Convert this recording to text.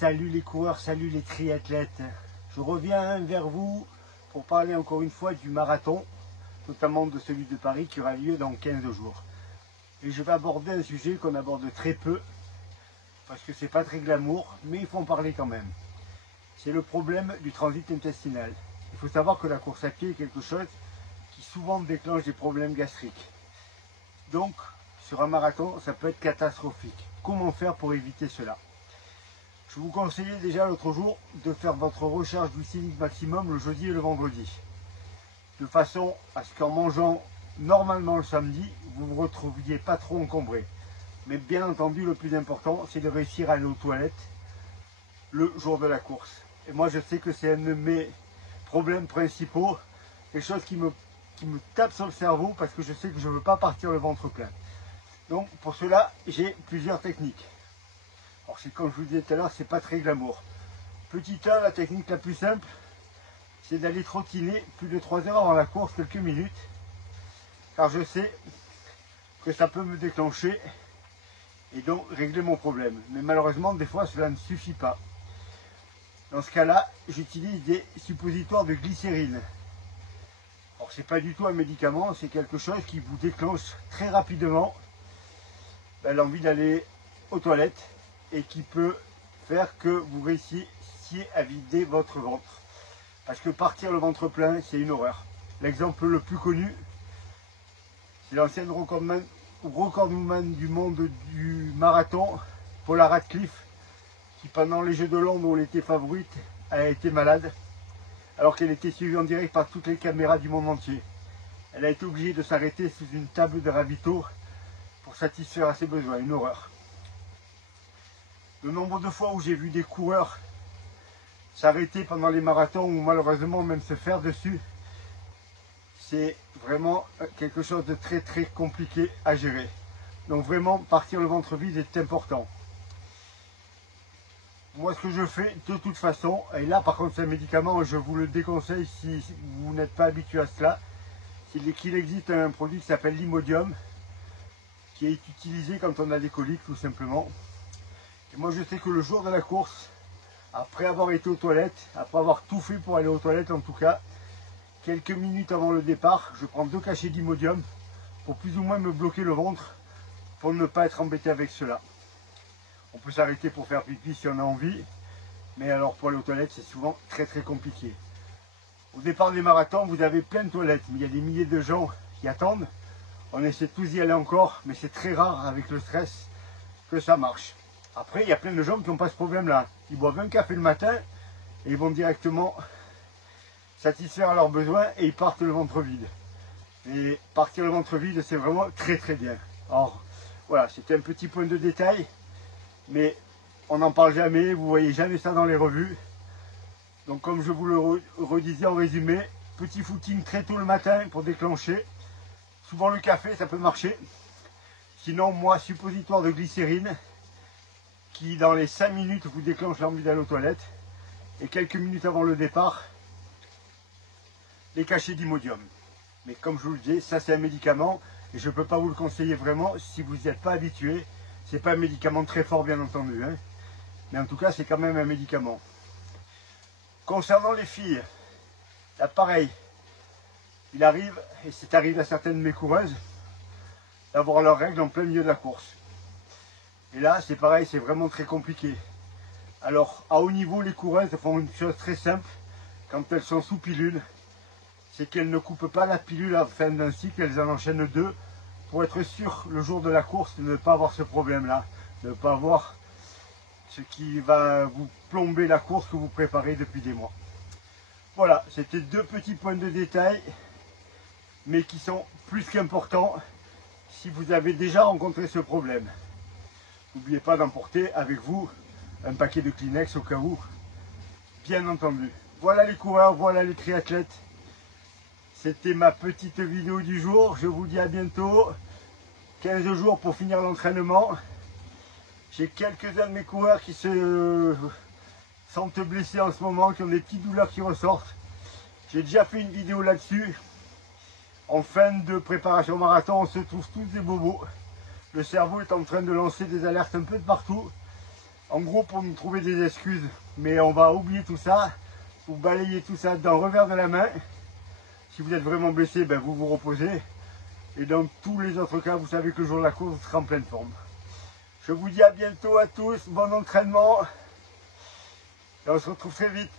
Salut les coureurs, salut les triathlètes. Je reviens vers vous pour parler encore une fois du marathon, notamment de celui de Paris qui aura lieu dans 15 jours. Et je vais aborder un sujet qu'on aborde très peu, parce que c'est pas très glamour, mais il faut en parler quand même. C'est le problème du transit intestinal. Il faut savoir que la course à pied est quelque chose qui souvent déclenche des problèmes gastriques. Donc, sur un marathon, ça peut être catastrophique. Comment faire pour éviter cela? Je vous conseillais déjà l'autre jour de faire votre recharge glycémique maximum le jeudi et le vendredi. De façon à ce qu'en mangeant normalement le samedi, vous ne vous retrouviez pas trop encombré. Mais bien entendu, le plus important, c'est de réussir à aller aux toilettes le jour de la course. Et moi, je sais que c'est un de mes problèmes principaux, quelque chose qui me tape sur le cerveau parce que je sais que je ne veux pas partir le ventre plein. Donc, pour cela, j'ai plusieurs techniques. Alors, c'est comme je vous disais tout à l'heure, c'est pas très glamour. Petit 1, la technique la plus simple, c'est d'aller trottiner plus de 3 heures avant la course, quelques minutes, car je sais que ça peut me déclencher et donc régler mon problème. Mais malheureusement, des fois, cela ne suffit pas. Dans ce cas-là, j'utilise des suppositoires de glycérine. Alors, c'est pas du tout un médicament, c'est quelque chose qui vous déclenche très rapidement l'envie d'aller aux toilettes et qui peut faire que vous réussissiez à vider votre ventre. Parce que partir le ventre plein, c'est une horreur. L'exemple le plus connu, c'est l'ancienne recordwoman du monde du marathon, Paula Radcliffe, qui pendant les Jeux de Londres où elle était favorite, a été malade, alors qu'elle était suivie en direct par toutes les caméras du monde entier. Elle a été obligée de s'arrêter sous une table de ravito pour satisfaire à ses besoins, une horreur. Le nombre de fois où j'ai vu des coureurs s'arrêter pendant les marathons ou malheureusement même se faire dessus, c'est vraiment quelque chose de très très compliqué à gérer. Donc vraiment partir le ventre vide est important. Moi ce que je fais de toute façon, et là par contre c'est un médicament, je vous le déconseille si vous n'êtes pas habitué à cela, c'est qu'il existe un produit qui s'appelle l'Imodium, qui est utilisé quand on a des coliques tout simplement. Et moi je sais que le jour de la course, après avoir été aux toilettes, après avoir tout fait pour aller aux toilettes en tout cas, quelques minutes avant le départ, je prends 2 cachets d'Imodium pour plus ou moins me bloquer le ventre, pour ne pas être embêté avec cela. On peut s'arrêter pour faire pipi si on a envie, mais alors pour aller aux toilettes c'est souvent très très compliqué. Au départ des marathons, vous avez plein de toilettes, mais il y a des milliers de gens qui attendent. On essaie tous d'y aller encore, mais c'est très rare avec le stress que ça marche. Après, il y a plein de gens qui n'ont pas ce problème-là. Ils boivent un café le matin et ils vont directement satisfaire leurs besoins et ils partent le ventre vide. Et partir le ventre vide, c'est vraiment très très bien. Alors, voilà, c'était un petit point de détail, mais on n'en parle jamais, vous voyez jamais ça dans les revues. Donc comme je vous le redisais en résumé, petit footing très tôt le matin pour déclencher. Souvent le café, ça peut marcher. Sinon, moi, suppositoire de glycérine, qui dans les 5 minutes vous déclenche l'envie d'aller aux toilettes. Et quelques minutes avant le départ, les cachets d'Imodium. Mais comme je vous le dis, ça c'est un médicament et je ne peux pas vous le conseiller vraiment si vous n'y êtes pas habitué. C'est pas un médicament très fort bien entendu, hein. Mais en tout cas c'est quand même un médicament. Concernant les filles, là pareil, il arrive, et c'est arrivé à certaines de mes coureuses, d'avoir leurs règles en plein milieu de la course. Et là c'est pareil, c'est vraiment très compliqué. Alors à haut niveau, les coureuses font une chose très simple quand elles sont sous pilule, c'est qu'elles ne coupent pas la pilule à la fin d'un cycle, elles en enchaînent 2 pour être sûr le jour de la course de ne pas avoir ce problème-là, de ne pas avoir ce qui va vous plomber la course que vous préparez depuis des mois. Voilà, c'était 2 petits points de détail, mais qui sont plus qu'importants si vous avez déjà rencontré ce problème. N'oubliez pas d'emporter avec vous un paquet de Kleenex au cas où, bien entendu. Voilà les coureurs, voilà les triathlètes. C'était ma petite vidéo du jour. Je vous dis à bientôt. 15 jours pour finir l'entraînement. J'ai quelques-uns de mes coureurs qui se sentent blessés en ce moment, qui ont des petites douleurs qui ressortent. J'ai déjà fait une vidéo là-dessus. En fin de préparation marathon, on se trouve tous des bobos. Le cerveau est en train de lancer des alertes un peu de partout. En gros, pour nous trouver des excuses. Mais on va oublier tout ça. Vous balayez tout ça d'un revers de la main. Si vous êtes vraiment blessé, ben vous vous reposez. Et dans tous les autres cas, vous savez que le jour de la course, vous serez en pleine forme. Je vous dis à bientôt à tous. Bon entraînement. Et on se retrouve très vite.